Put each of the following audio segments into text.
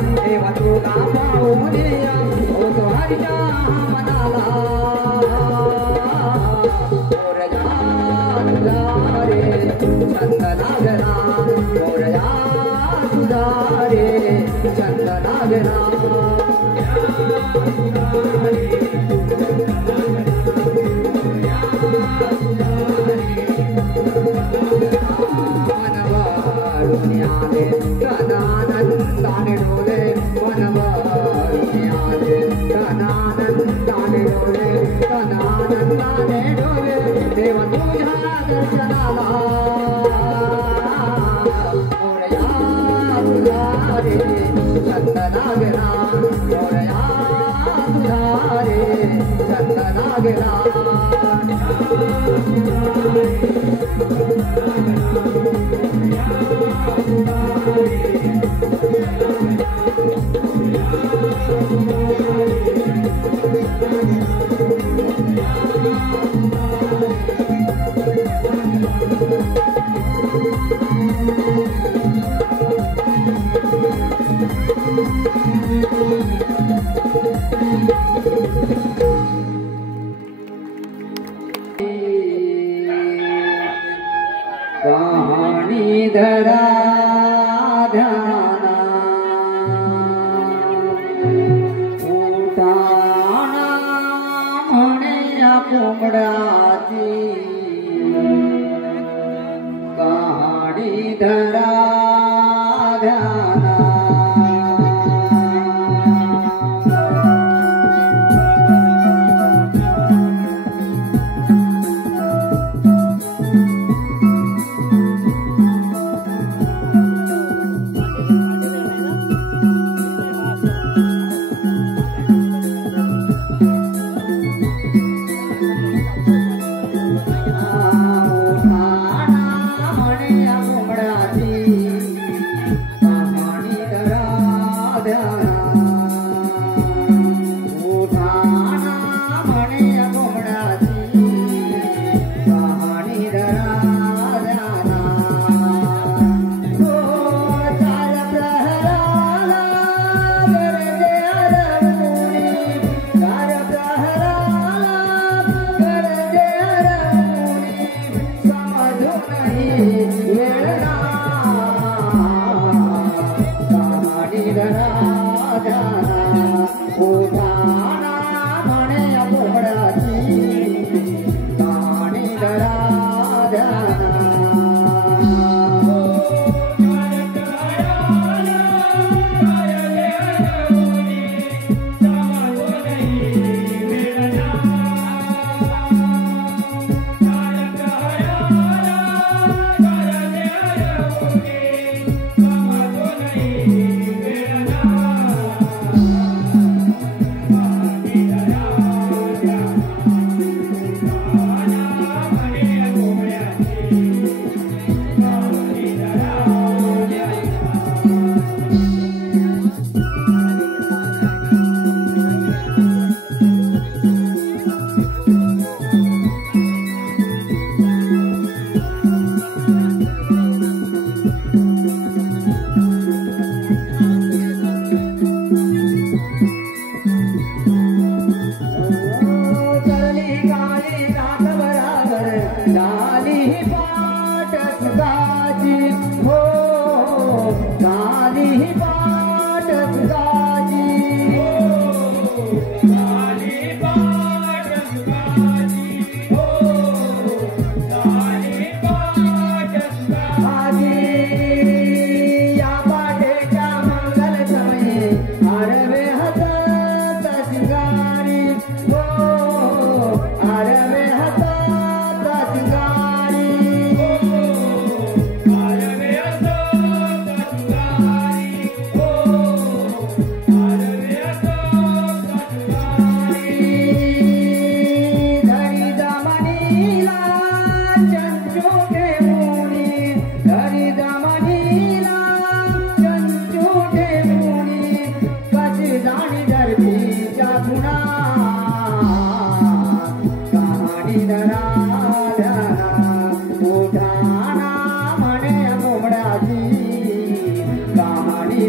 देवा तुला पाहून या होतो हरिया मनाला मोरया तुझा रे छंद लागला मोरया तुझा रे छंद लागला गणानंदाने डोले वनवारुण्याले गणानंदाने डोले गणानंदाने डोले देव तुझ्या दर्शनाला मोरया तुझा रे छंद लागला मोरया तुझा रे छंद लागला कहानी धरा ध्याना उठाना म्हणे या कोंबड्याची कहाणी धरा ध्याना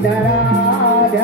धरा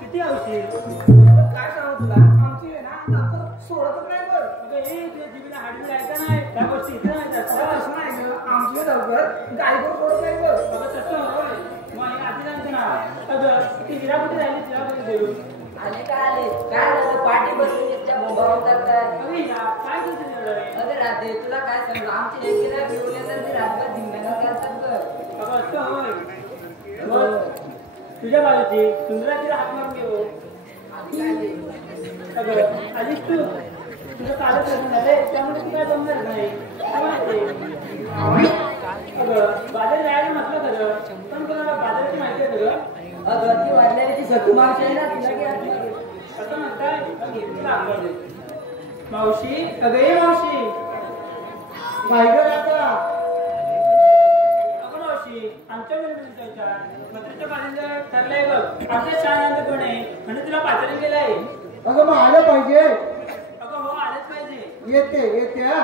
किती हौशी काय सांगू तुला आमची आहे ना आमचं सोडतच नाही बघ तुझ्या जीबीला हाडबीड आहे का नाही त्या गोष्टी इथे नाही असं नाही ग आमची लवकर गायकर सोडत नाही बघ बाबा तसं होय मग हे आधी सांगतो ना अगं ती हिरा कुठे राहिली तिला कुठे देऊ आले काय झालं पाठी बसली त्या बोंबावर करतात अरे हिरा काय करते एवढं अरे राधे तुला काय सांगू आमची लेकीला घेऊन येतात ते रातभर धिंगाणा करतात ग बाबा असं होय मग तुझ्या बाजूची सुंदराची हात मारून घेऊ अगं आधीच तू तुझं कालच लग्न झालंय त्यामुळे तू काय जमणार नाही काय माहिती अगं बाजार जायला म्हटलं खरं पण तुला बाजाराची माहिती आहे सगळं अगं ती वाढल्याची सखू मावशी आहे ना तिला घे आतमध्ये. असं म्हणताय तिला आवाज दे मावशी अगं ये मावशी मायगर आता अगं मावशी आमच्या गणपतीच्या मत्राच्या बाजूला ठरलंय बघ आमच्या शाळांत कोण आहे म्हणजे तुला पाचारण केलंय अगं मग आलं पाहिजे अगं हो आलंच पाहिजे येते हा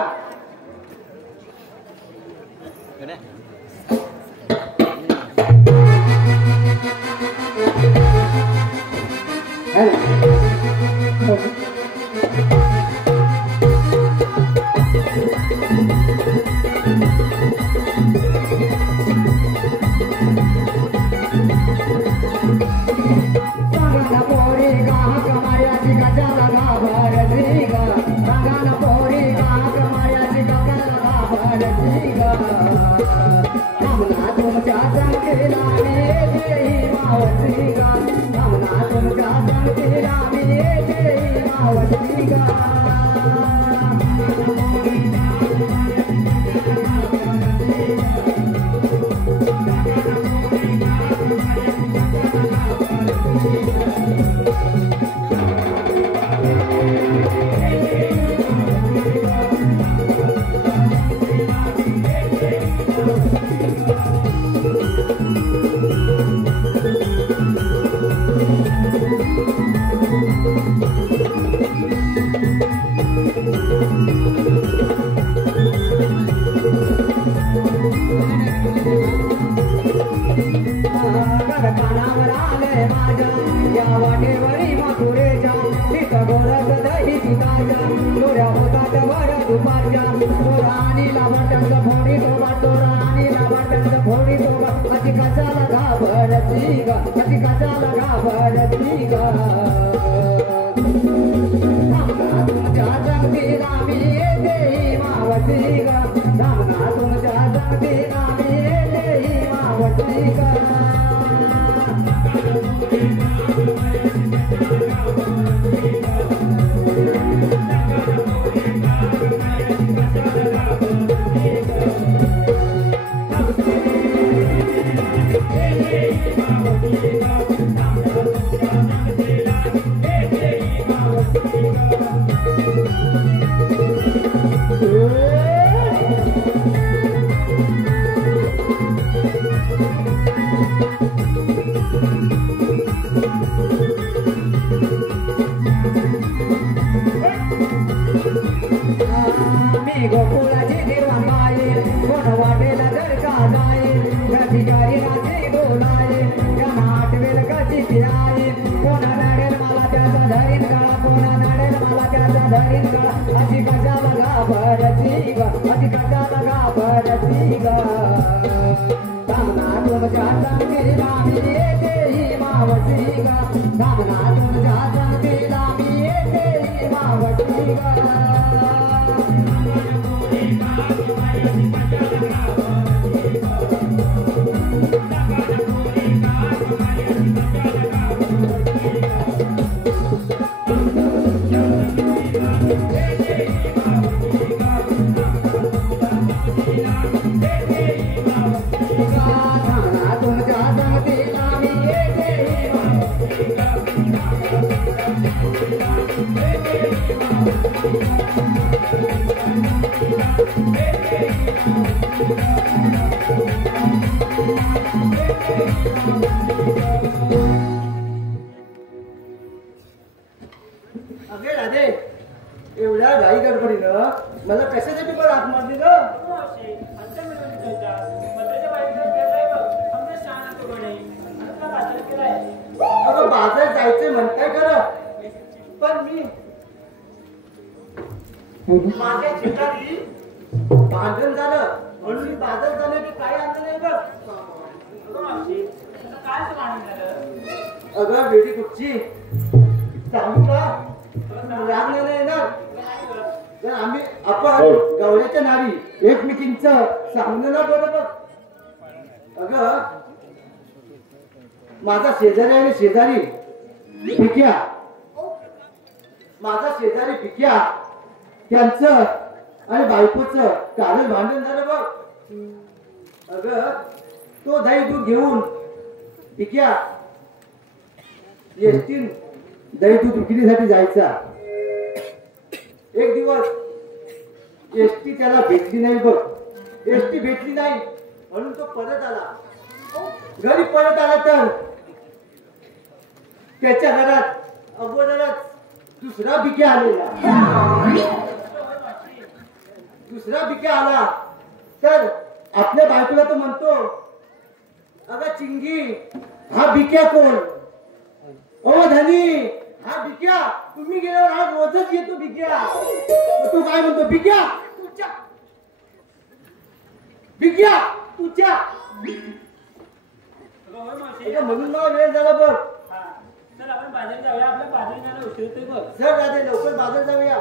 अगे राधे एवढ्या घाई गडबडीनं मला कशासाठी पण हात मारली ग मत्राच्या बाजूला ठरलंय बघ आमच्या शाळांत कोण आहे आता पाचारण केलाय अगं बाजार जायचं म्हणताय खरं, पण मी माझ्या शेतातली भांडण झालं म्हणून मी बाजार जाण्याची काय आणलं नाही बघ. अगं मावशी, आता काय असं भांडण झालं? अगं वेडी कुठची सांगू का, राग नाही येणार. तर आपण गवळ्याच्या नारी एकमेकींचं सांगणं ना बरोबर. अगं माझा शेजारी आणि शेजारी पिक्या, माझा शेजारी पिक्या त्यांचं आणि बायकोचं कारण भांडण झालं बघ. अगं तो दही दूध घेऊन पिक्या एसटीन दही दूध विक्रीसाठी जायचा. एक दिवस एसटी त्याला भेटली नाही बघ. एसटी भेटली नाही म्हणून तो परत आला. घरी परत आला तर त्याच्या घरात अगोदरच दुसरा बिक्या आलेला. दुसरा बिक्या आला तर आपल्या बायकोला तो म्हणतो, अगं चिंगी हा बिक्या कोण? ओ धनी हा बिक्या, तुम्ही गेल्यावर हा रोजच येतो बिक्या. तू काय म्हणतो? बिक्या तुझ्या, बिक्या तुझ्या. अगं होय मावशी. म्हणून मला वेळ झाला बघ. हा, चल आपण बाजारात जाऊया. आपल्या बाजारात जायला उशीर होतोय बघ. सर राधे लवकर बाजार जाऊया.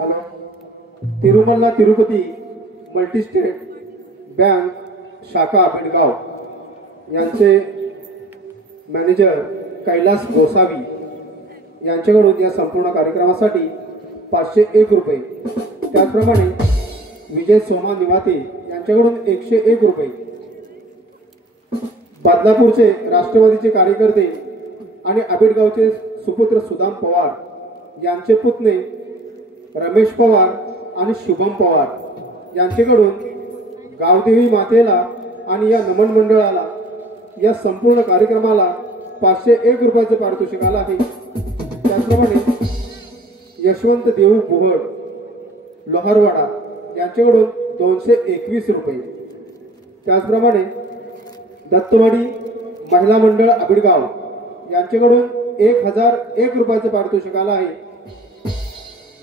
Hello, Tirumala Tirupati multi-state bank शाखा बेडगाव यांचे मॅनेजर कैलास गोसावी यांच्याकडून या संपूर्ण कार्यक्रमासाठी 501 रुपये, त्याचप्रमाणे विजय सोमा निवाते यांच्याकडून 101 रुपये, बदलापूरचे राष्ट्रवादीचे कार्यकर्ते आणि आबिडगावचे सुपुत्र सुदाम पवार यांचे पुतणे रमेश पवार आणि शुभम पवार यांच्याकडून गावदेवी मातेला आणि या नमन मंडळाला या संपूर्ण कार्यक्रमाला 501 रुपयाचे पारितोषिक आलं आहे. त्याचप्रमाणे यशवंत देऊ बोहड लोहारवाडा यांच्याकडून 221 रुपये, त्याचप्रमाणे दत्तवाडी महिला मंडळ आबिडगाव यांच्याकडून 1001 रुपयाचे पारितोषिक आलं आहे.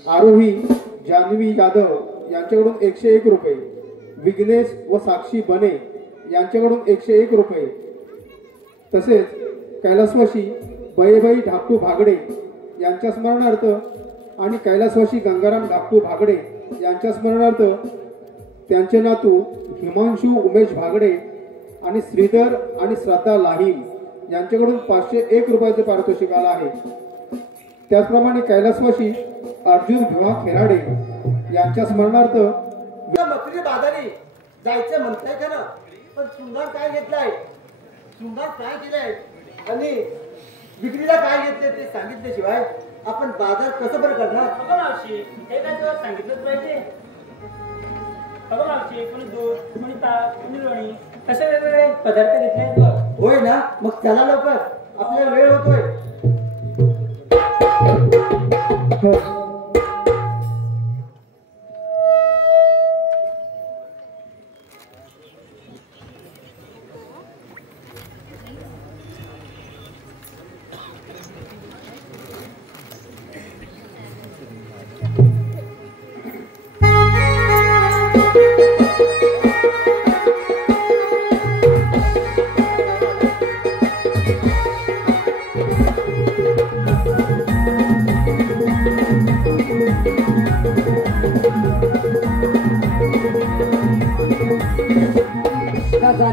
आरोही जान्हवी यादव यांच्याकडून 101 रुपये, विघ्नेश व साक्षी बने यांच्याकडून 101 रुपये, तसेच कैलासवासी बयेबाई ढाकटू भागडे यांच्या स्मरणार्थ आणि कैलासवासी गंगाराम ढाकटू भागडे यांच्या स्मरणार्थ त्यांचे नातू हिमांशू उमेश भागडे आणि श्रीधर आणि श्रद्धा लाहीम यांच्याकडून 501 रुपयाचे पारितोषिक आलं आहे. त्याचप्रमाणे कैलासवासी अर्जुन भिवा खेराडे यांच्या स्मरणार्थ मकरी बाजारी जायचं म्हणताय खरं, पण शृंगार काय घेतलाय, शृंगार काय केलाय आणि विक्रीला काय घेतलंय ते सांगितल्याशिवाय आपण बाजार कसं बरं करणार. अगं मावशी, हे काय तुला सांगितलंच पाहिजे. अगं मावशी, कोणी दूध, कोणी ताक, कोणी लोणी, असे वेगवेगळे पदार्थ घेतले आहेत बघ. होय ना, मग चला लवकर, आपल्याला वेळ होतोय.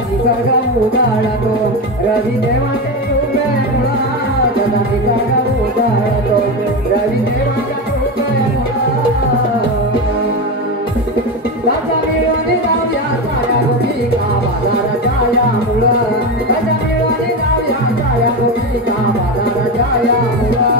निसर्ग उदाळतो रवी देवाचे रूपे मुळा, जसा निसर्ग उदाळतो रवी देवाचे रूपे मुळा. राजा मिळून जाऊया साऱ्या गोपिका बाजाराच्या या मुलं राजा मिळून जाऊया साऱ्या गोपिका बाजाराच्या या मुलं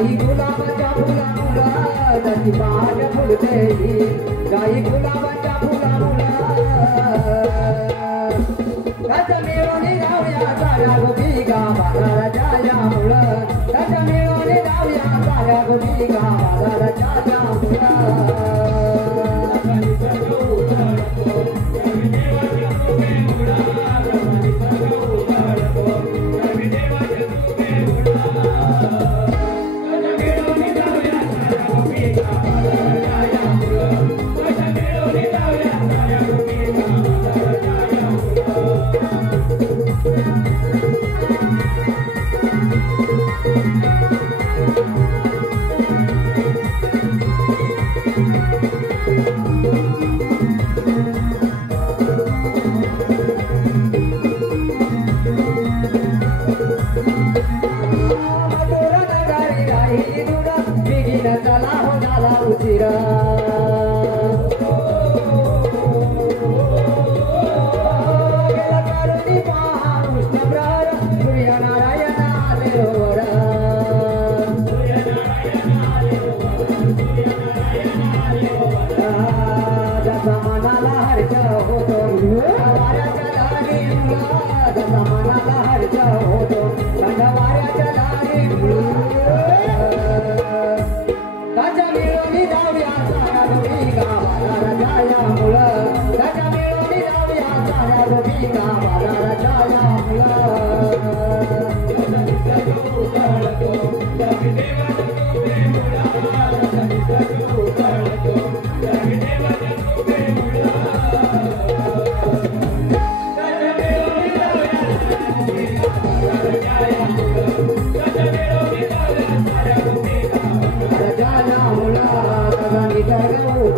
गाई गुलाबाच्या फुला मुला त्याची पहाट फुलते गाई गुलाबाच्या फुला मुला त्याच्या मिळून जाऊया साऱ्या गोपिका बाजाराच्या या मुलं त्याच्या मिळून जाऊया साऱ्या गोपिका बाजाराच्या या मुलं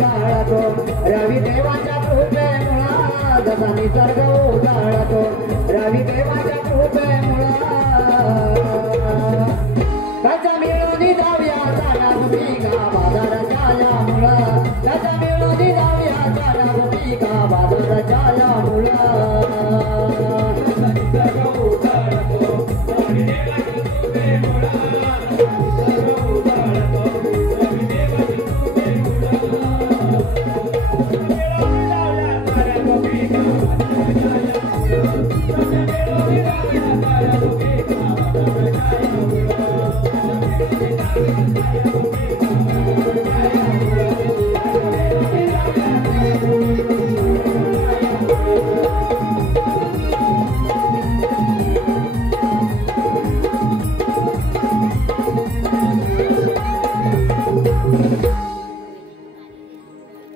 रवि देवाच्या कृपे मुळा जसा निसर्ग उजाळतो रवि देवाच्या कृपे मुळा त्याच्या मिळून जाऊया साऱ्या गोपिका बाजाराच्या या मुळा त्याच्या मिळून जाऊया साऱ्या गोपिका बाजाराच्या या मुळा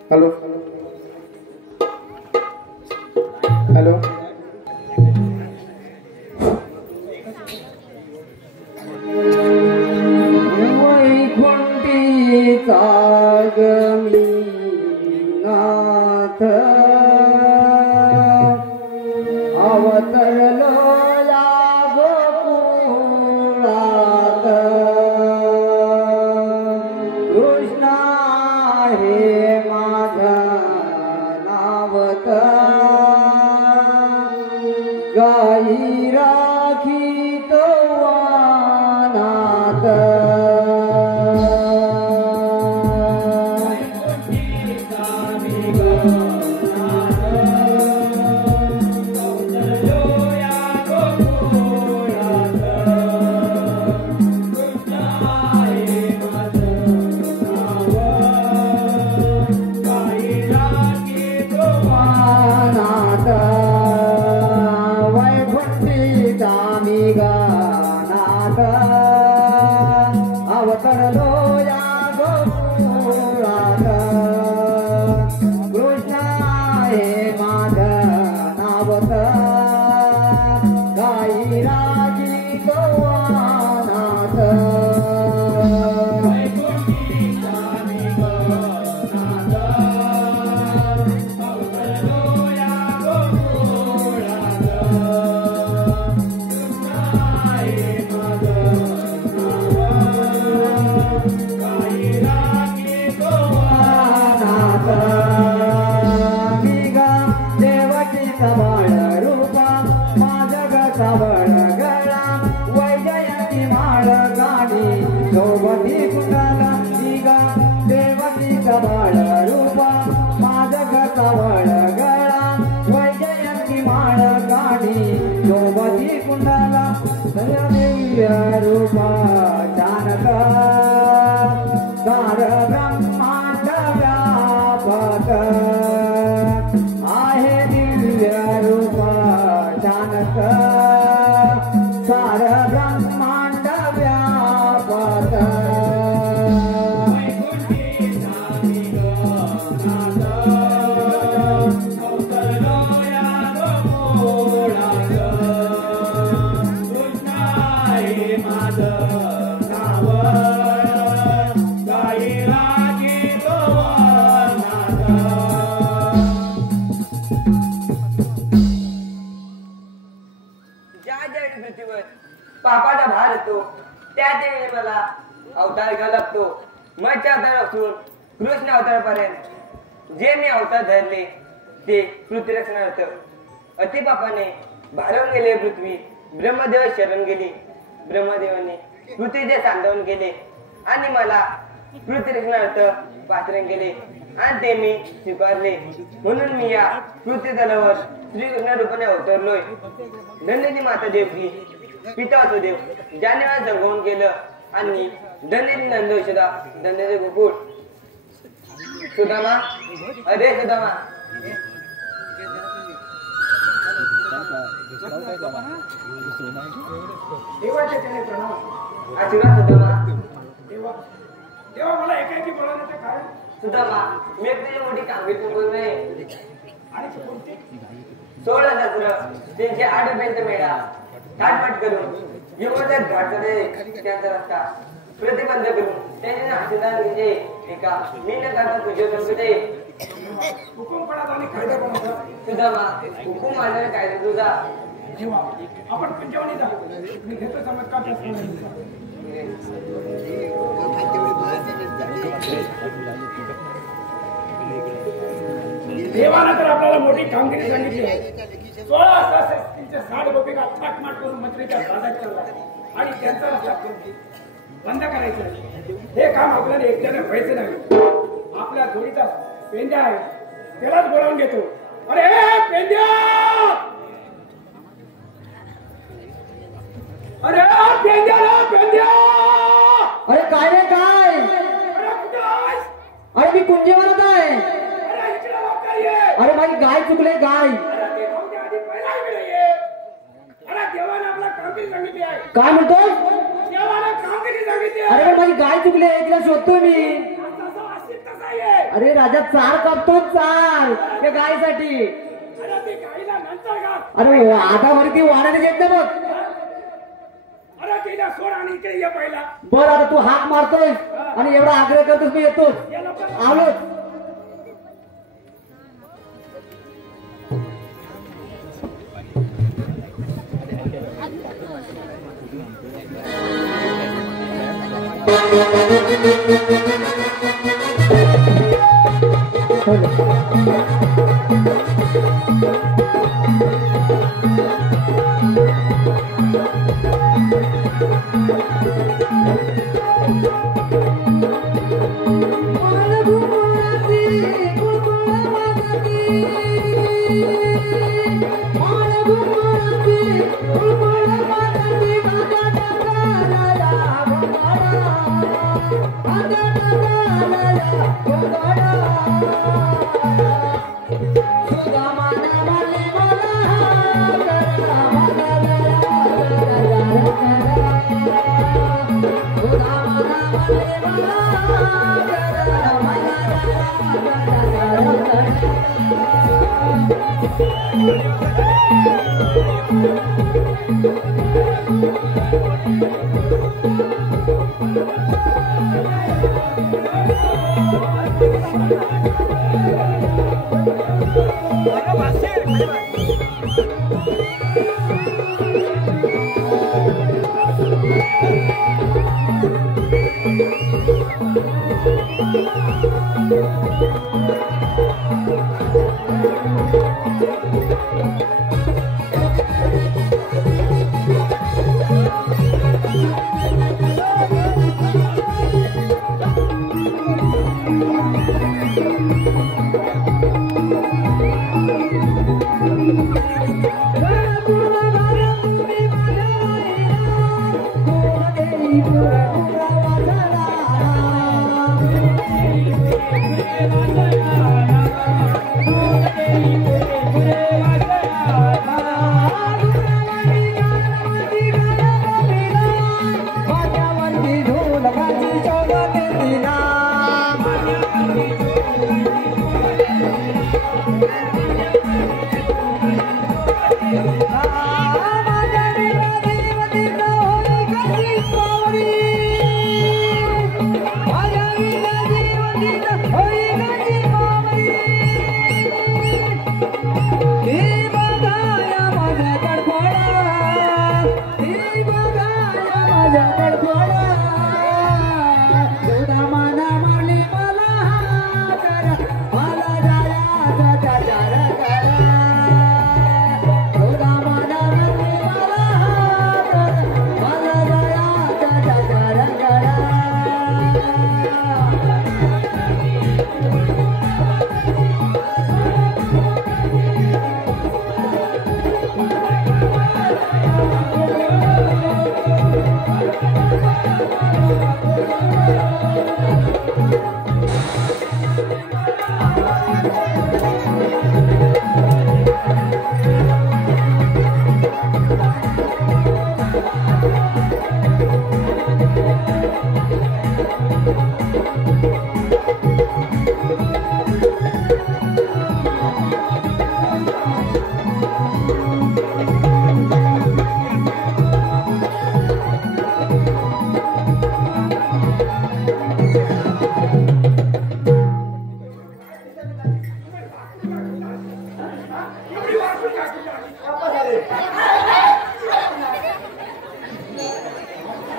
हॅलो हॅलो वैकुंठीचा गमी नाथ अवतरलो या गोकुळात कृष्णा हे गाई राखीत वानात देवकीचा बाळ रूप माझं ग सावळ गळा वैजयंती माळ गाडी सोबती कुंडला निगा देवकीचा बाळ रूप माझं ग सावळ गळा वैजयंती माळ गाडी सोबती कुंडला दिव्य रूपा जानक सार ब्रह्मांड व्यापक आहे दिव्य रूपा जानक सार ब्रह्मांड व्यापक पापाचा भार येतो त्या वेळी मला अवतार घ्यावा लागतो मत्स्य अवतार असून कृष्ण अवतारापर्यंत जे मी अवतार धरले ते पृथ्वी रक्षणार्थ अति पापाने भारावून गेले पृथ्वी ब्रह्मदेव शरण गेली ब्रह्मदेवाने पृथ्वीचे सांडवून गेले आणि मला पृथ्वी रक्षणार्थ पाचरण केले आणि ते मी स्वीकारले म्हणून मी या पृथ्वी तलावर श्रीकृष्ण रूपाने अवतरलोय धन्यची माता देवकी पिता वसुदेव ज्याने मला जंगवून केलं आणि धन्य नंद यशोदा धन्य गोकुळ सुदामा अरे सुदामा देवाचे त्याने प्रणाम आशीर्वाद सुदामा देवा मला एकाएकी बोलवण्याचं कारण सुदामा मी एक मोठी कामगिरी बोलू नये आणि ती कोणती 16,308 रुपयांचा मेळा घाटपाट करून युवकांच्या घाटकडे त्यांचा रस्ता प्रतिबंध करून त्यांनी आशीर्वाद घ्यायचे एका मी न करता तुझे संपते हुकुम कोणाचा आणि कायदा कोणाचा सुदामा हुकुम माझ्या कायदा तुझा जेव्हा आपण पंचावणी जा मी घेतो चमत्कार देवानं तर आपल्याला मोठी कामगिरी सांगितली आहे 16,360 गोपिका थाटमाट करून मंत्रीच्या ताब्यात ठेवला आणि त्यांचा रस्ता बंद करायचं हे काम आपल्याला एकट्याने व्हायचं नाही आपल्या जोडीचा पेंड्या आहे त्यालाच बोलावून घेतो अरे पेंड्या अरे पेंड्या अरे काय रे काय अरे कुठे आहेस अरे मी कुंजेवरच आहे अरे इकडे लवकर ये अरे माझी गाय चुकले गाय अरे ते भाऊच्या आधी पहिला इकडे ये अरे देवाने आपला कामगिरी सांगितली आहे काय म्हणतो देवाने कामगिरी सांगितली अरे आहे पण माझी गाय चुकली तिला शोधतो मी तसा असेल तसा ये अरे राजा चार कापतो चार त्या गायसाठी अरे ते गाईला नंतर घाल अरे आता वरती वाढायला येत ना बघ अरे तिला सोड आणि इकडे ये पहिला बर आता तू हाक मारतोय आणि एवढा आग्रह करतोस मी येतो ये लवकर आलो Thank you.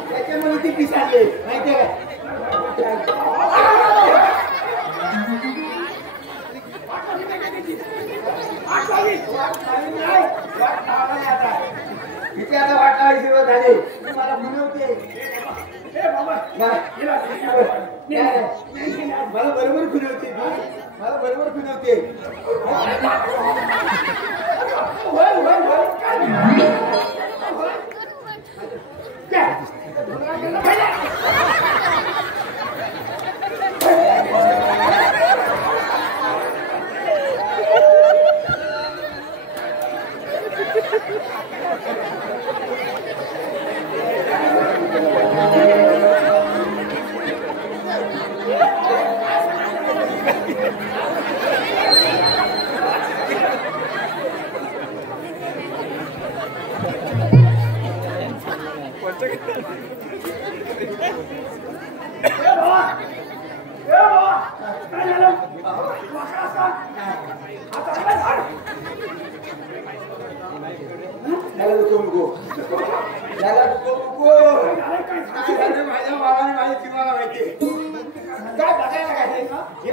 त्याच्यामुळे ती पिसाळले माहितीये तिथे आता वाटाळी दिवस झाले मला बनवते मला बरोबर खुलवते मला बरोबर खुलवते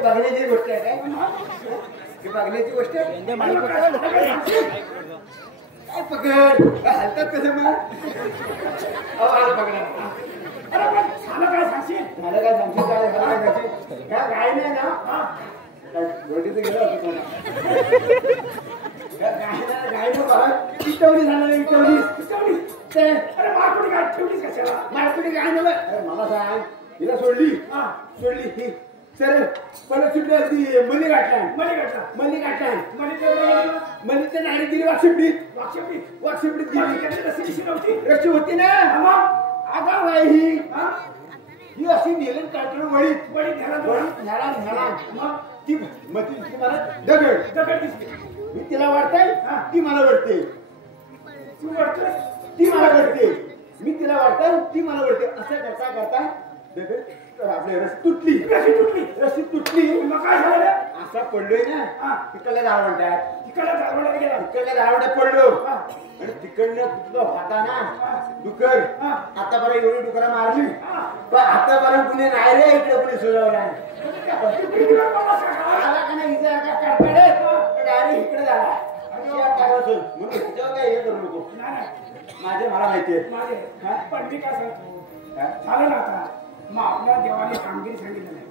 बघण्याची गोष्ट आहे काय ही बघण्याची गोष्ट आहे काय पकड हलतात कसं मग मला काय सांगशील मला काय सांगशील काय गाय नाही ना गोडीचं गेलं होतं गायनं बघा इटवली झालं इटवली अरे मारकुडी काय ठेवलीस कशाला मारकुडी गाय नव्हे अरे मला सांग हिला सोडली ही सर परत सुद्धा ती मली गाठला मलीच्या नाडी दिली वाक्षेपडीत दिली रशी होती ना आगाव आहे ही अशी नेलन काटून वळीत मग ती मला दगड दिसते मी तिला वाटताय ती मला वाटते ती मला वाटते मी तिला वाटताय ती मला वाटते असं करता दगड तर आपली रस्सी तुटली मग काय झालं असा पडलोय ना तिकडल्या धारवंड्यात तिकडल्या धारवंड्यात पडलो आणि तिकडनं तुझं होता ना डुकर आतापर्यंत एवढी डुकरा मारली पण आतापर्यंत कुणी नाही रे इकडे कुणी सुरवला आला का नाही डायरेक्ट इकडे झाला म्हणून तुझ्यावर काय हे करू नको. नाही माझे मला माहितीये. माझे हा? पण मी काय सांगतो काय? झालं ना आता मग आपल्या देवाने कामगिरी सांगितलं नाही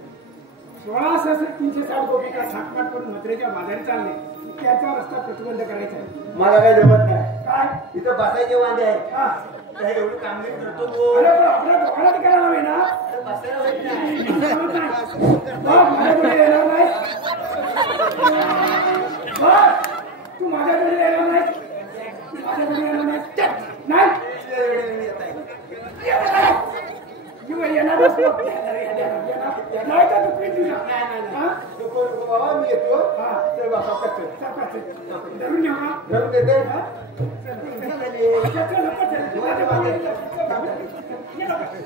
16,360 गोपिका साठपाट करून मथुरेच्या बाजारी चालले त्याचा रस्ता प्रतिबंध करायचा आहे. मला काय जमत नाही. काय इथं बसायचे वांदे आहे. हा काय एवढी कामगिरी करतो बोल. अरे पण आपल्या दोघांना ते करायला हवे ना अरे बसायला होत नाही. जमत नाही. बघ, माझ्याकडे येणार नाही बघ, तू माझ्याकडे येणार नाही तू माझ्याकडे येणार नाही नाही तुझ्या वेळेने येत आहे. येणारच नाही तर तू प्लीज हा नको नको बाबा मी येतो. हा. चल बाबा पटकन. चपाती धरून येऊ का धरून देते. हा? चल, चल, चल, ये लवकर.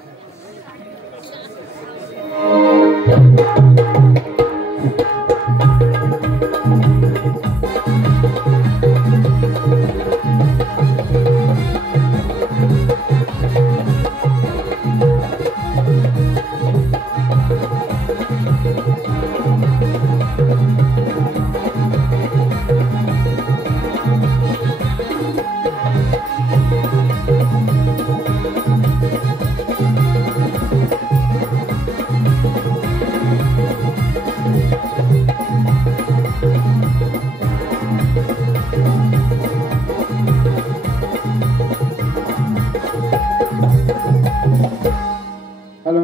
हॅलो,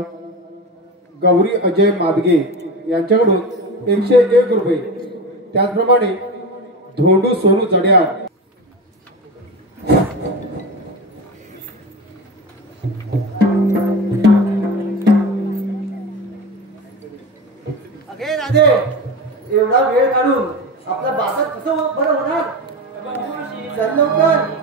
गौरी अजय मादगे यांच्याकडून 101 रुपये. त्याचप्रमाणे धोंडू सोनू जड्यार अगे राधे एवढा वेळ काढून आपला बाजार कसं बरं होणार. चल लवकर.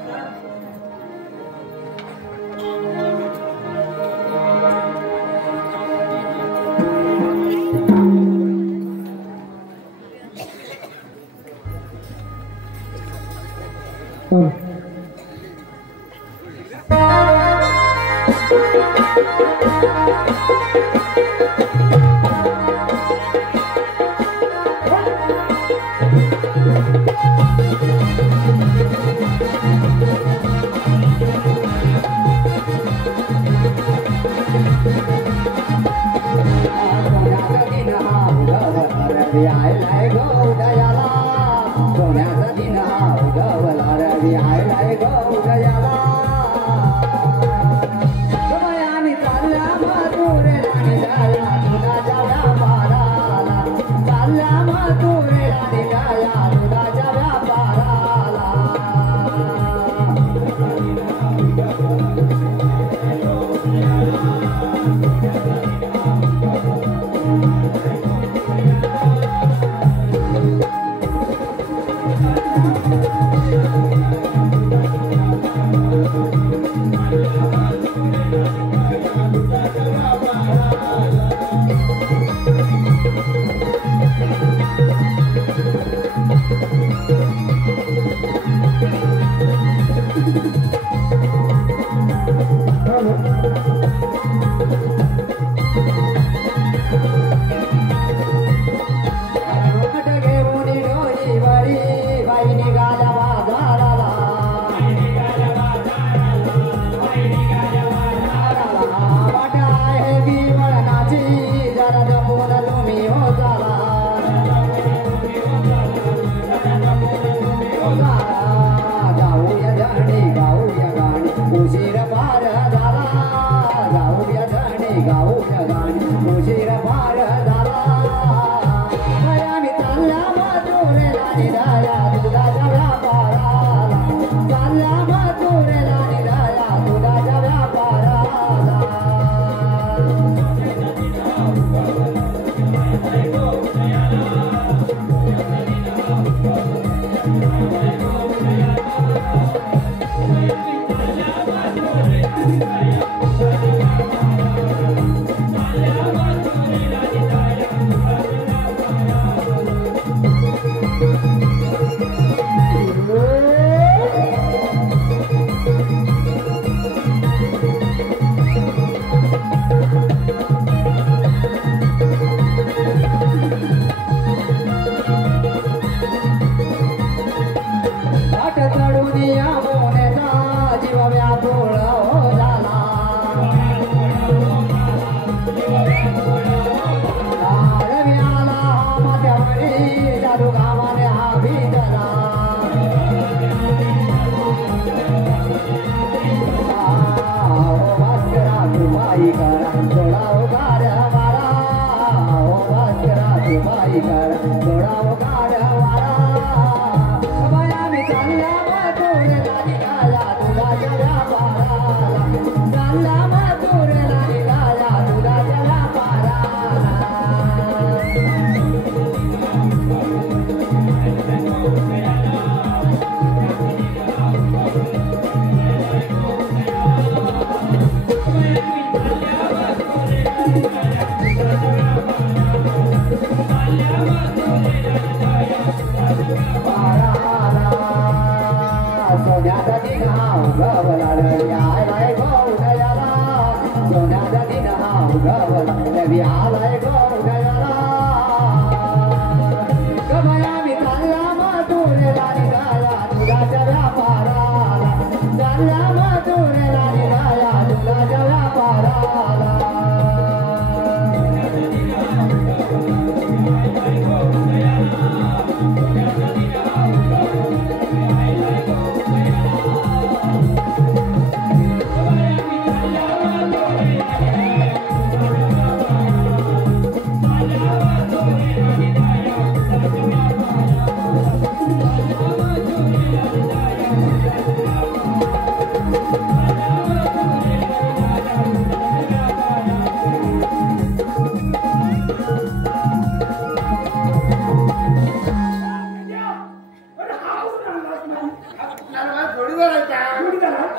चढून या मोन्याचा जीव व्याकुळ हो झाला लाडवी आला माझ्यावरी जादू गावाने हा भिजला भास्करा तुमाई करा थोडा उगार मारा भास्करा तुमाई करा थोडा उगार मारा बाया मी चालला मातुरे लाली गाया दुधाच्या व्यापाराला चालला मातुरे लाली गाया दुधाच्या व्यापाराला सोन्याचा दिन हा उगवला रवी आलाय गो उदयाला सोन्याचा दिन हा उगवला रवी आलाय गो उदयाला गमया मी चालला मातुरे लाली गाया दुधाच्या व्यापाराला चालला मातुरे लाली गाया दुधाच्या व्यापाराला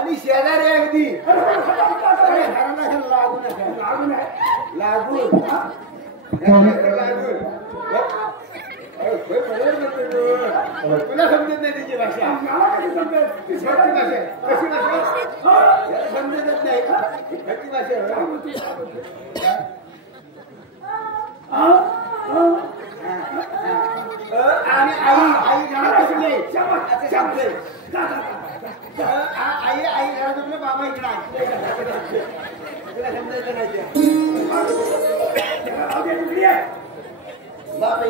आणि शेजारी अगदी लागून तुला समजत नाही तिची भाषा कशी भाषा समजतच नाही कशी भाषा आणि आई घरात नाही आई घरात बाबा इकडे तुला समजायचं नाही बाबा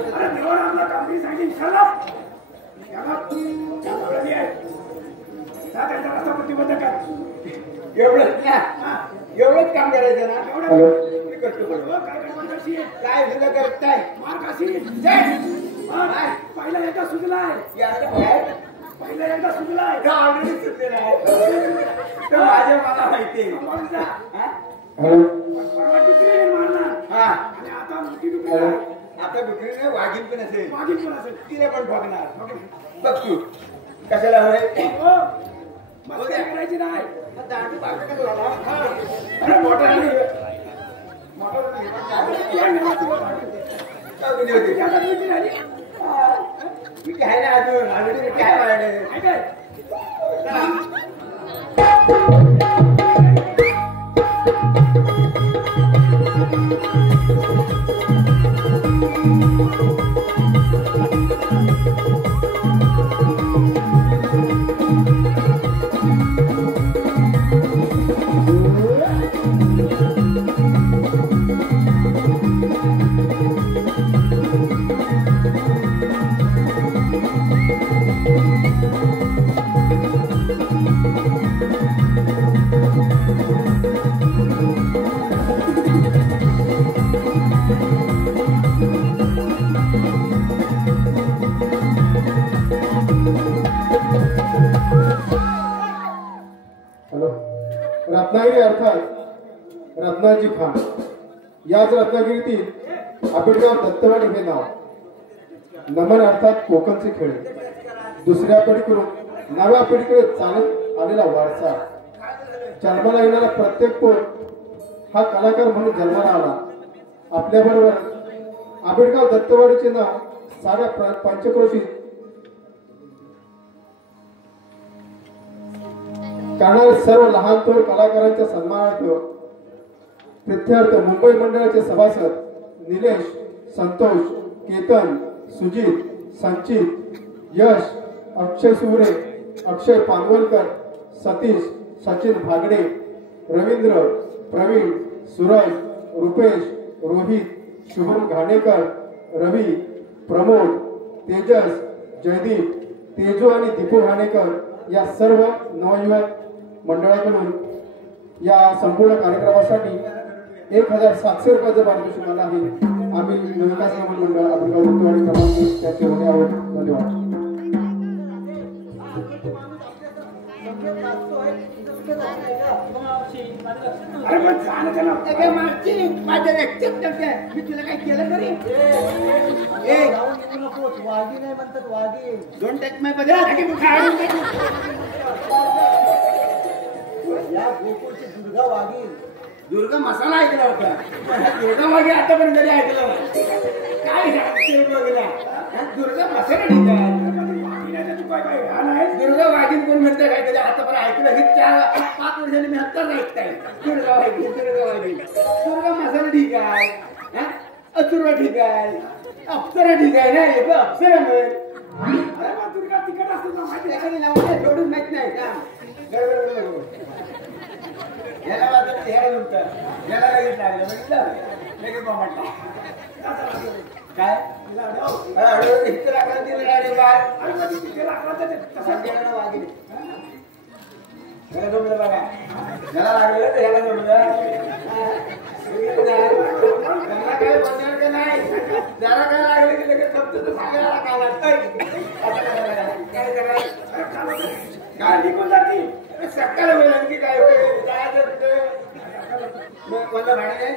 एवढंच काम करायचं ना काय सुद्धा करत पहिला एकदा सुचलाय पहिला एकदा सुचलाय ऑलरेडी सुटलेला आहे माझ्या मला माहिती परवा डुकरी मारणार हा आणि आता मोठी डुकरी आता डुकरीने वाघीन पण असेल मागील पण असेल तिला पण बघणार बघ तू कशाला हवे मस्ती करायची नाही दांडी बाजूला झाला अरे मोठा मी काय नाही अजून ऑलरेडी काय वाढले रत्नागिरी अर्थात रत्नाजी खान याच रत्नागिरीतील आंबेडगाव दत्तवाडी हे नाव नमन अर्थात कोकणचे खेळ दुसऱ्या पिढीकडून नव्या पिढीकडे चालत आलेला वारसा जन्माला येणारा प्रत्येक पोर हा कलाकार म्हणून जन्माला आला आपल्याबरोबर आंबेडगाव दत्तवाडीचे नाव साऱ्या पंचक्रोशीत करणारे सर्व लहान थोर कलाकारांच्या सन्मानार्थ प्रित्यर्थ मुंबई मंडळाचे सभासद निलेश, संतोष, केतन, सुजित, संचित, यश, अक्षय सुरे अक्षय पानवलकर, सतीश सचिन भागडे, रवींद्र, प्रवीण, सूरज, रुपेश, रोहित, शुभम घाणेकर, रवी, प्रमोद, तेजस, जयदीप, तेजू आणि दीपू घाणेकर या सर्व नवयुवक मंडळाकडून या संपूर्ण कार्यक्रमासाठी 1700 रुपयाचं पारितोषिक मिळालं आहे. आम्ही नवविकास मंडळ अभिगाव रुतवाडी क्रमांक त्याचे होणे आहोत. धन्यवाद. अरे पण सांग त्याला काय मागची माझ्या व्यक्तिगत मी तुला काय केलं तरी वागी नाही म्हणतात वागी. दोन टच मैं बदल की या गोकुळची दुर्गा वागी. दुर्गा मसाला ऐकला होता. दुर्गा वागे आतापर्यंत तरी ऐकलं नाही. काय बघला दुर्गा मसाला दुर्गा वाघीन कोण म्हणतं काय तरी आतापर्यंत ऐकलं हे 4-5 वर्षांनी मी आत्ताच ऐकताय. दुर्गा वाघीन दुर्गा वाघीन दुर्गा मसाला ठीक आहे. अथुर्वा ठीक आहे. अप्सरा ठीक आहे ना. हे अप्सरा म्हण दुर्गा तिकट असतो ना माहिती आहे नाव एवढं माहित नाही का. याला वाटत ह्याला म्हणतं याला लगेच लागलं बघितलं लगेच म्हटलं काय इतकं लाकडं दिलं गाडी बाहेर वागिले याला जमलं बघा. याला लागलं तर याला जमलं. त्यांना काय बोलणार नाही. त्याला काय लागलं की लगेच फक्त सांगायला काय लागतंय. काय निघून जाते सकाळ होईल आणखी काय होईल काय कोणता भाडे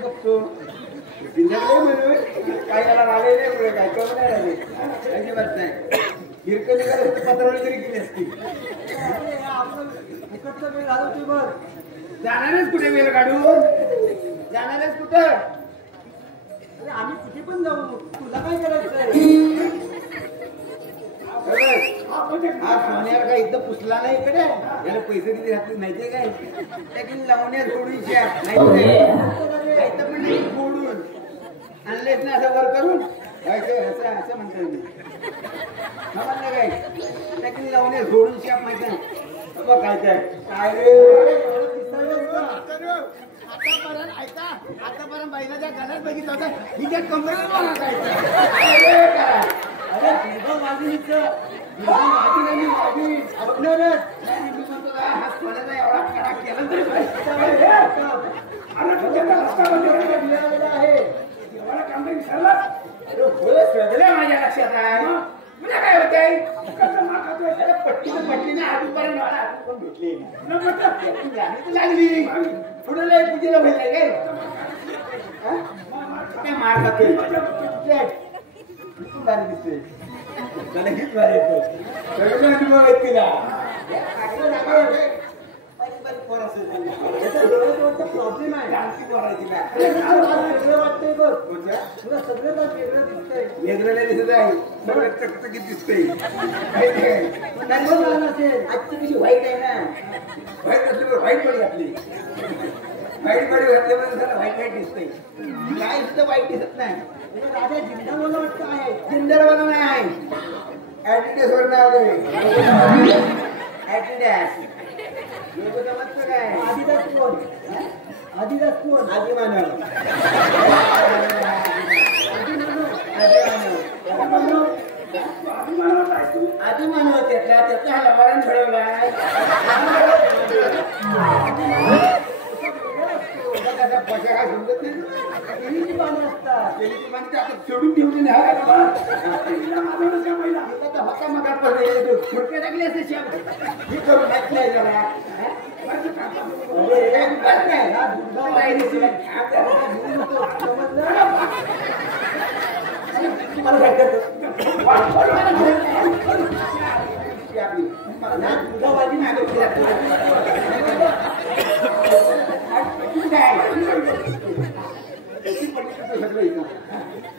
बघतो म्हणून काय याला राहिले नाही पुढे काय कमी नाही राहिले अजिबात नाही. हिरकणी करत पत्रावळी तरी केली असती. वेळ घालवते बघ. जाणारच कुठे वेळ काढून जाणारच कुठं. अरे आम्ही कुठे पण जाऊ तुला काय करायचंय. हा सोन्यावर काय इथं पुसला नाही इकडे याला पैसे किती घातले माहितीये काय त्याची लावण्यात सोडून नाही तर पण नाही फोडून आणलेच ना असं वर करून असं असं म्हणतो मी म्हणलं काय त्याची लावण्यात सोडून शाप माहिती नाही बघ काय काय रे. आतापर्यंत बैलाच्या गळ्यात बघितलं होतं हिच्या कमरेवर बघा काय अरे दुर्गा वाघीचं माझ्या लक्षात आहे. म्हणजे काय होतंय पट्टीने आजूपर्यंत भेटली लागली पुढे लय पूजेला भेटलाय काय मार खातोय भारी दिसते. त्याला हीच भारी येतो सगळं अनुभव आहेत तिला. प्रॉब्लेम आहे. आणखी वाटतंय बघ तुला सगळं तर वेगळं दिसतंय. वेगळं नाही दिसत आहे सगळं चकचकीत दिसतंय. आजची कशी वाईट आहे ना. वाईट असल्यावर वाईट बडी घातली. वाईट बडी घातल्यावर जरा वाईट वाईट दिसतंय. काय सुद्धा वाईट दिसत नाही. राजा जिंदाला वाटतं आहे. जिंदर नाही आहे ऍटिट्यूड वर नाव ऍटिट्यूड लोक समजतं काय. आदिदास कोण आदिदास कोण आधी मानव आधी मानव त्याचा हा लवारण घडवलाय. काय समजत नाही. केळीची पानं असतात. केळीची पानं आता सोडून ठेवली नाही होता मगात पडले फुटके टाकले असते शेप हे करून माहित नाही जरा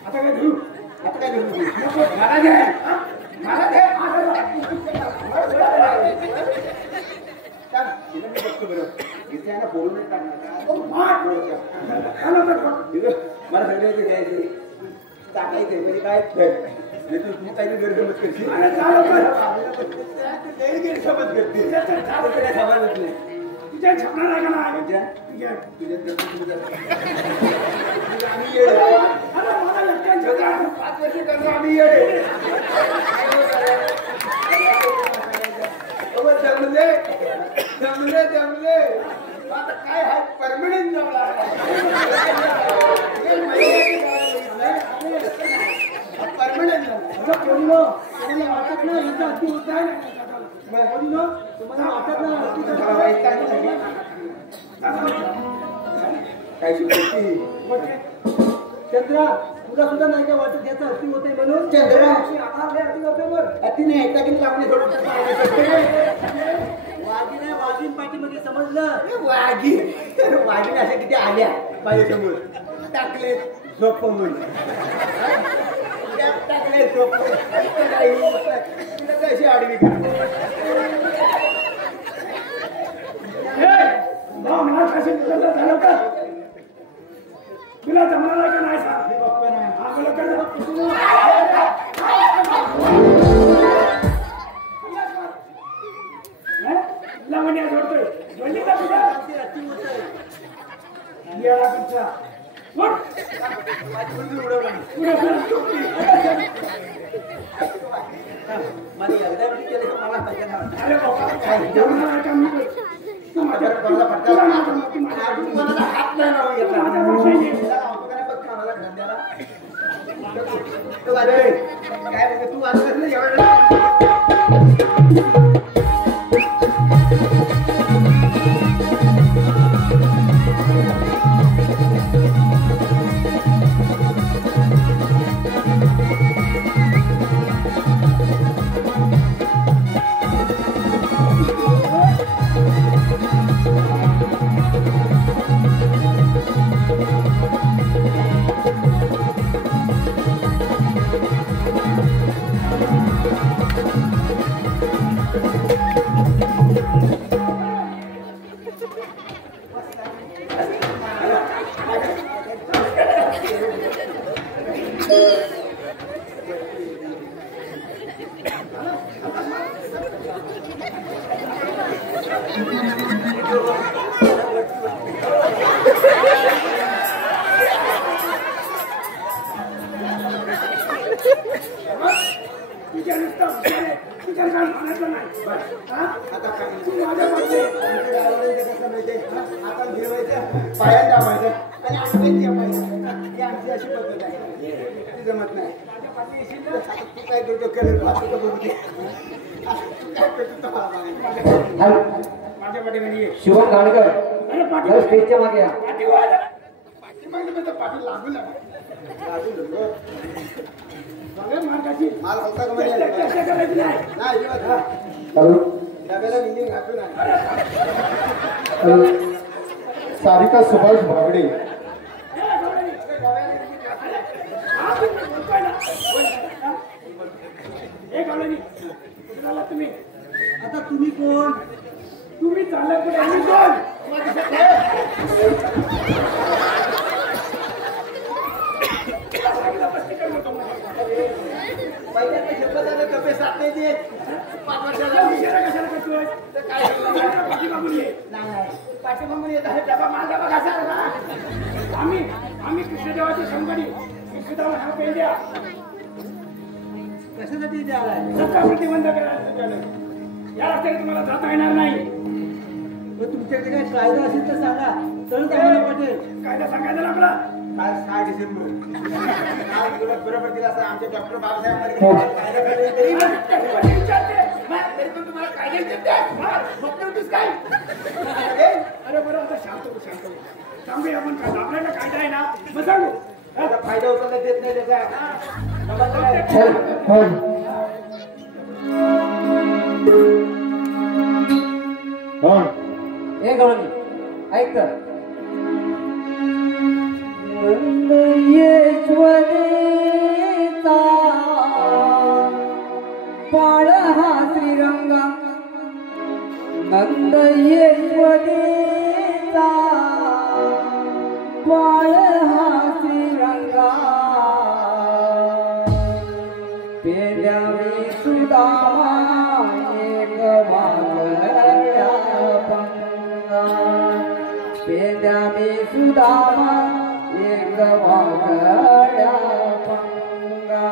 आता काय धरू आता काय धरू मला घ्या मला घ्या मला सगळे घ्यायचे टाकायचे म्हणजे काय तू काही गैरसमज करशील. अरे चालू कर. गैरसमज करते. चालू कर. काय समाजच नाही. तुझ्या छपणार आहे का नाही? तुझ्या तुझ्या आम्ही येडे. अरे मला एकट्याचं काय? 5 वर्ष करतो आम्ही येडे. जमले आता काय आहे परमनंट जमला. परमनंट तुम्हाला वाटत नाही याचा अति होत आहे तुम्हाला वाटत नाही काय शिकवते चंद्रा तुला सुद्धा नाही का वाटत याचा अति होत आहे म्हणून चंद्रा अति होते बरं. अति नाही एकदा किती लागणे थोडं वाघीण आहे वाघीण पाठीमध्ये समजलं. वाघीने अशा किती आल्या माझ्यासमोर टाकले झोपवून टाकले झोपवून तिला कशी आडवी झालं का तुला जमणार आहे का नाही सांग. लावण्या जोडतोय जोडलीचा तुझ्या याला तुमचा अरे बाबा जमणार आहे का मी तू माझ्या हात नाही लावून घेतला काय तू वाचलंच नाही एवढं. पायात दाबायचं आणि अंगात जमायचं ही आमची अशी पद्धत आहे. ती जमत नाही. तू काय करतो केलं माझ्या पाठीमध्ये शुभम गाडकर अरे जरा स्टेजच्या मागे या. पाठीमागे पाठी लागू लागू सगळ्या मार्गाची माल हलका कमी चर्चा करायची नाही. नाही हॅलो डब्याला लिंगिंग घातू नाही. हॅलो सारिका सुभाष भागडे तुम्ही आता तुम्ही कोण? तुम्ही चालला कुठे आम्ही कोण पहिल्या शपथाला कपे साथ नाही देत. 5 वर्षाला कशाला करतोय पाठीमागून ये पाठीमागून येत आहे. डबा माल डबा घासा ना. आम्ही कृष्णदेवाची संगडी कृष्णदेवा हा पेल द्या कशासाठी द्यायला सत्ता प्रतिबंध करायला या रस्त्याने तुम्हाला जाता येणार नाही. तुमच्याकडे काही कायदा असेल तर सांगा. तर आम्हाला पटेल. कायदा सांगायचा ना आपला काल 6 डिसेंबर आज तुला बरोबर दिला असं आमचे डॉक्टर बाबासाहेब आंबेडकर कायदा काढले तरी तरी पण तुम्हाला कायदा विचारते काय अरे बरं आता शांत हो सांगूया आपण काय आपल्याला कायदा आहे ना मग सांगू त्याचा फायदा उचलला देत नाही त्याचा. हे गवळणी ऐक तर पाळ हा श्रीरंगा नंद येश्वरीचा पाळ हा श्रीरंगा सुदामा एक वागड्या पंगा पेंद्या मी सुदामा एक वागड्या पंगा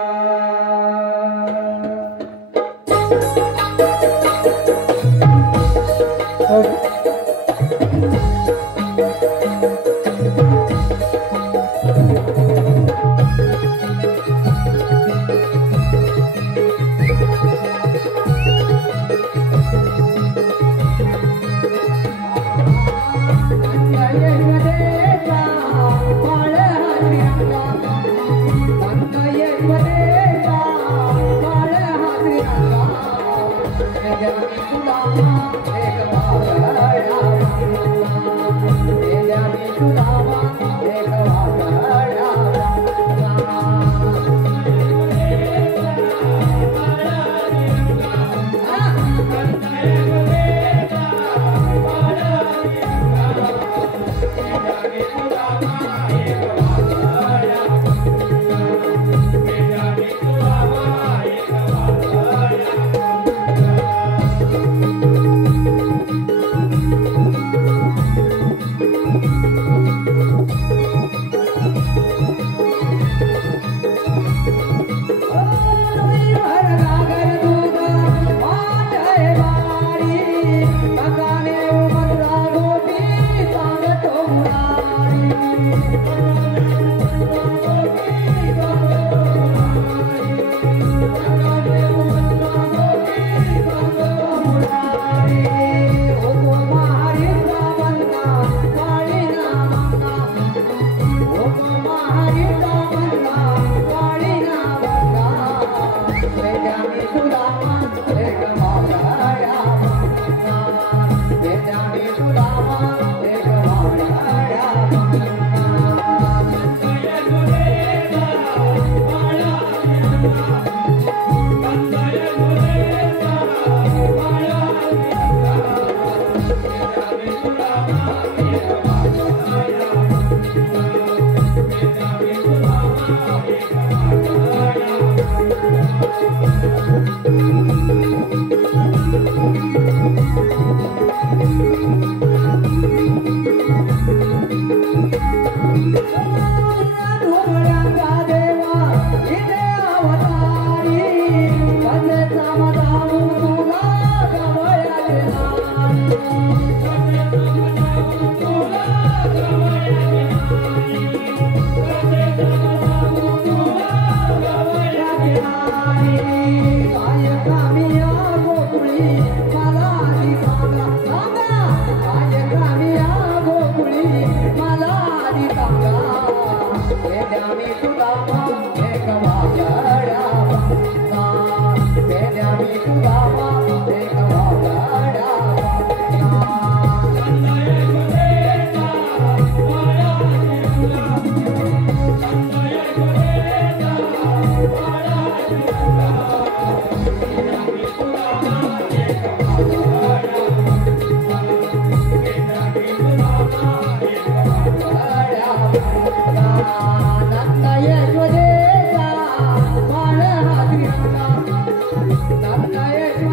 Nanda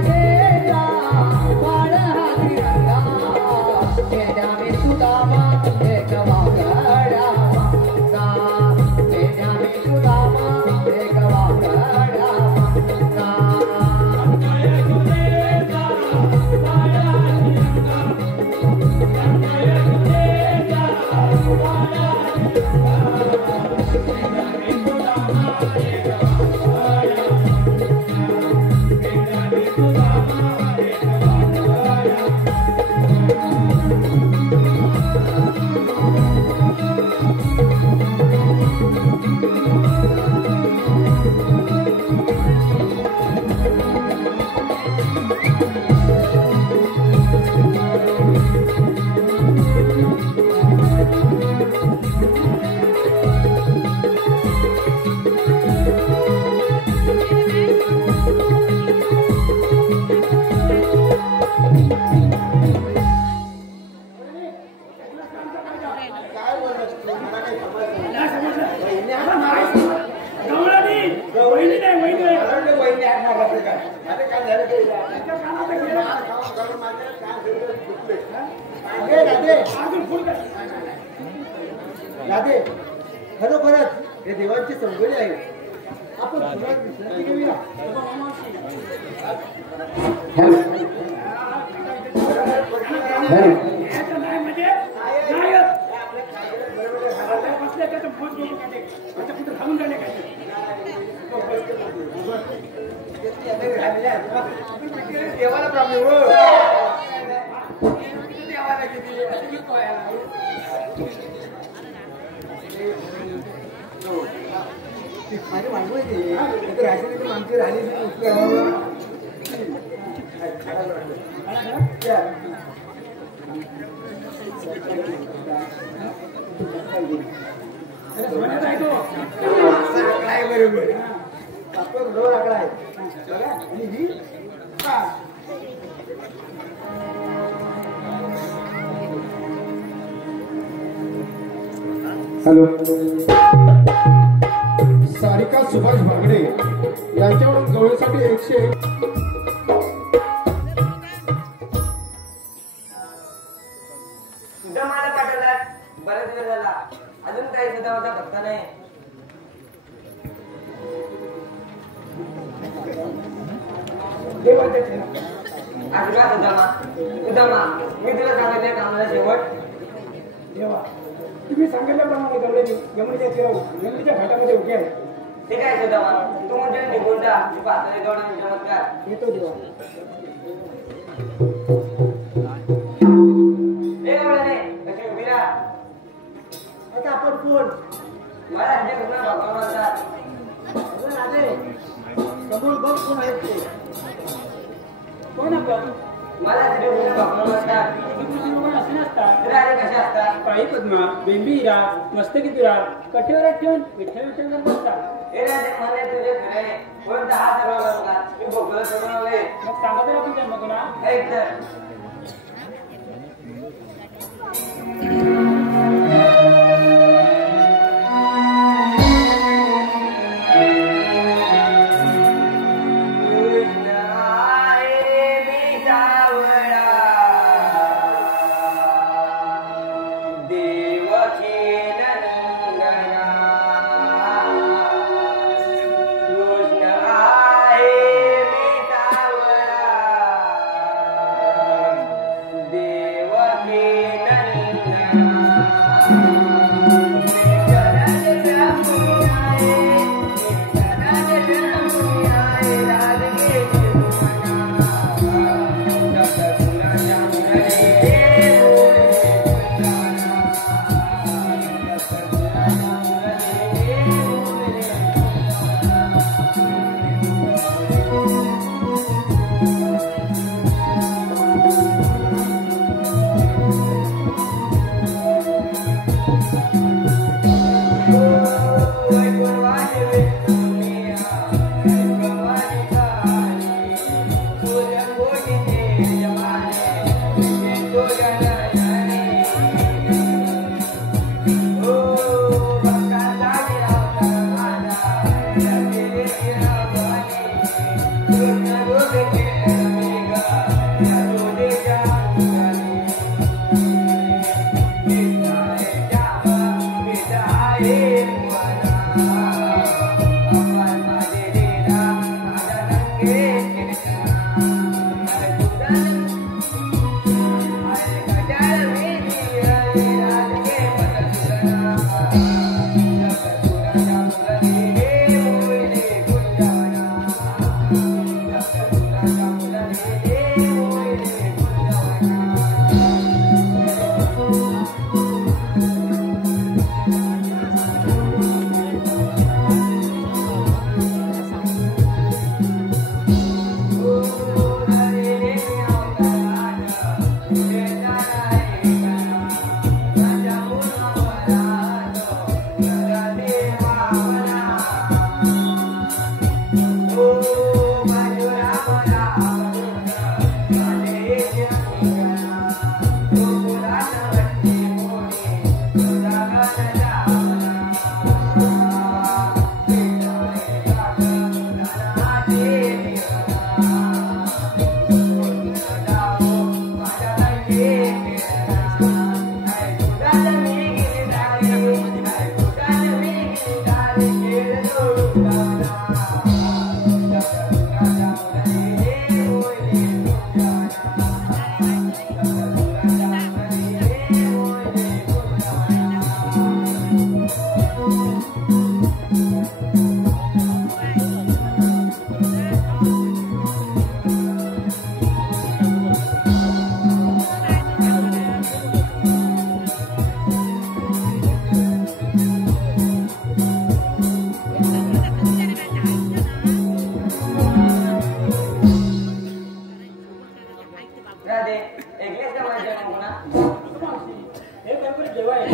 त्याच्या कानात गेला. ए, राधे अजून फुल कर. राधे खरोखरच हे देवांची संगोली आहे. आपण पुन्हा विश्रांती घेऊया. याचं नाही म्हणजे नाहीच. आता बसले त्याचं फोन करून काढले. आता कुठं थांबून राहिले काय ते. देवाला प्रॉब्लेम हो. माझी माहिती आमची राणी सोन्याचा आहे तो. काय बरोबर आपण बरोबर आकडा आहे. आणि ही हॅलो. सारिका सुभाष भागडे यांच्याकडून गवळीसाठी 101. सुद्धा मला पाठवला. बरेच वेळ झाला अजून काही सुद्धा माझा पत्ता नाही. देवाच्या ठेवा. आशीर्वाद सुदामा मी तुला सांगितलं कामाला शेवट. देवा तुम्ही सांगितल्याप्रमाणे यमुनेच्या तीरावर यमुनेच्या घाटामध्ये उभे आहे. ते काय सुदामा तू म्हणजे निघून जा. तू पाहतोय तेवढं चमत्कार. येतो देवा. कशी उभी राहा. आता आपण कोण मला हे पुन्हा भगवान म्हणतात. राधे समोर बघ कोण आहेत ते. कोण आपण? मला तिथे पुन्हा भगवान म्हणतात. श्रीकृष्ण भगवान असे नसतात. तर आले कसे असतात. पायी पद्मा बेंबी हिरा मस्तकी तुरा कटेवर ठेवून विठ्ठल विठ्ठल करत असतात. हे राजे म्हणे तुझे खरे कोणता हात हरवला होता. मी भोगलं सोडून आलोय. मग सांगा तर आपण जन्म कोणा. एक तर कृष्ण आहे मी सावळा देवकी नंदना. कृष्ण आहे मी सावळा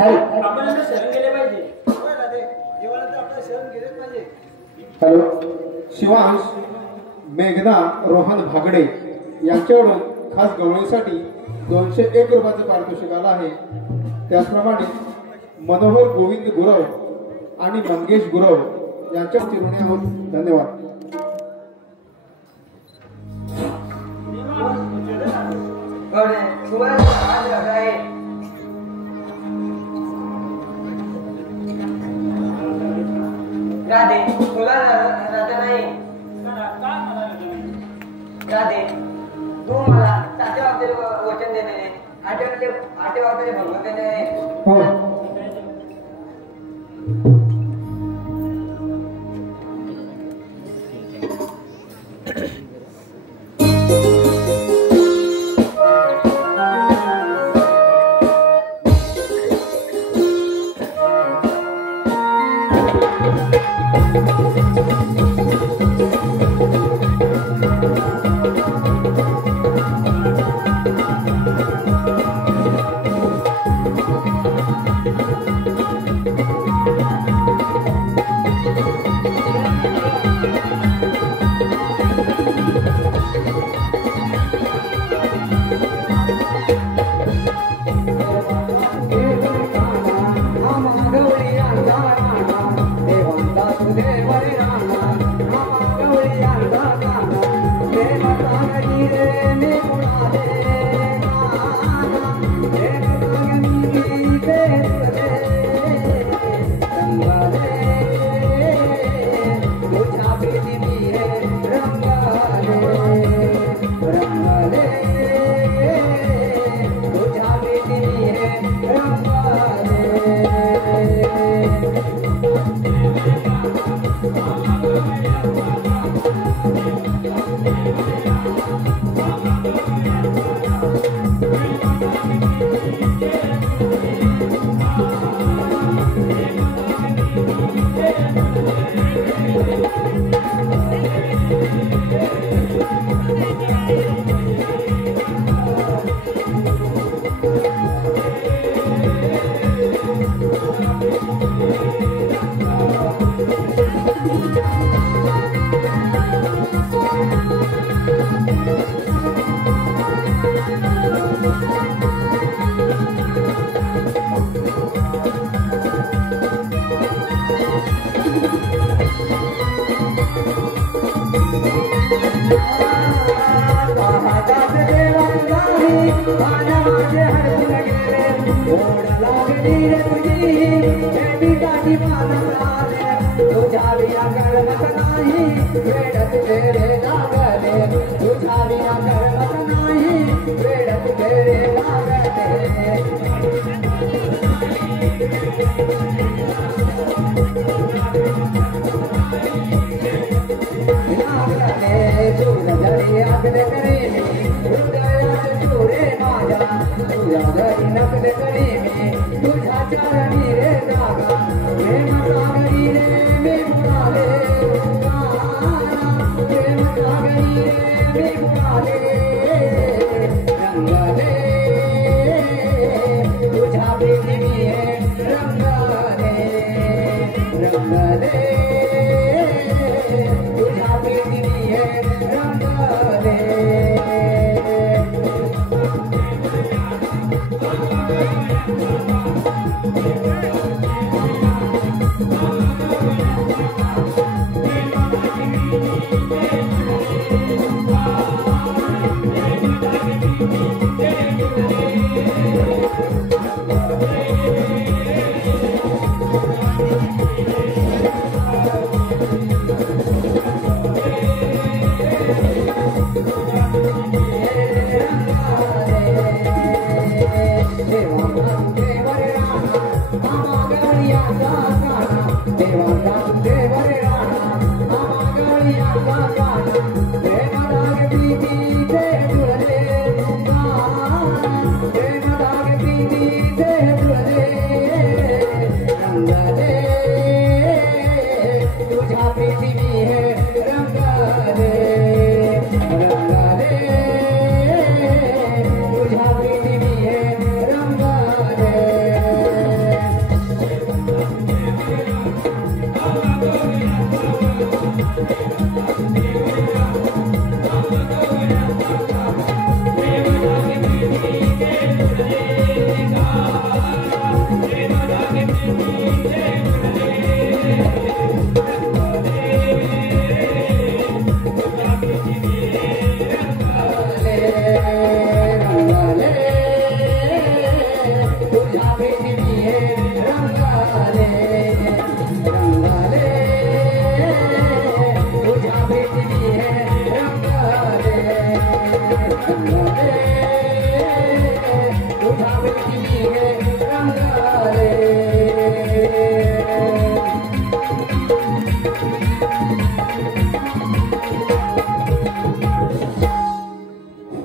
आपण यांना शरण गेले पाहिजे. देवाला आपलं शरण गेलेच पाहिजे. हॅलो, शिवांश, मेघना, रोहन भागडे यांच्याकडून खास गवळीसाठी 201 रुपयाचं पारितोषिक आलं आहे. त्याचप्रमाणे मनोहर गोविंद गुरव आणि मंगेश गुरव यांच्या चिरवणी आहोत. धन्यवाद. राधे, तुला राधा नाही. राधे, तू मला 7व्या अवतारी वचन दिलेले, 8व्या अवतारी भंग केलेले. हो. आले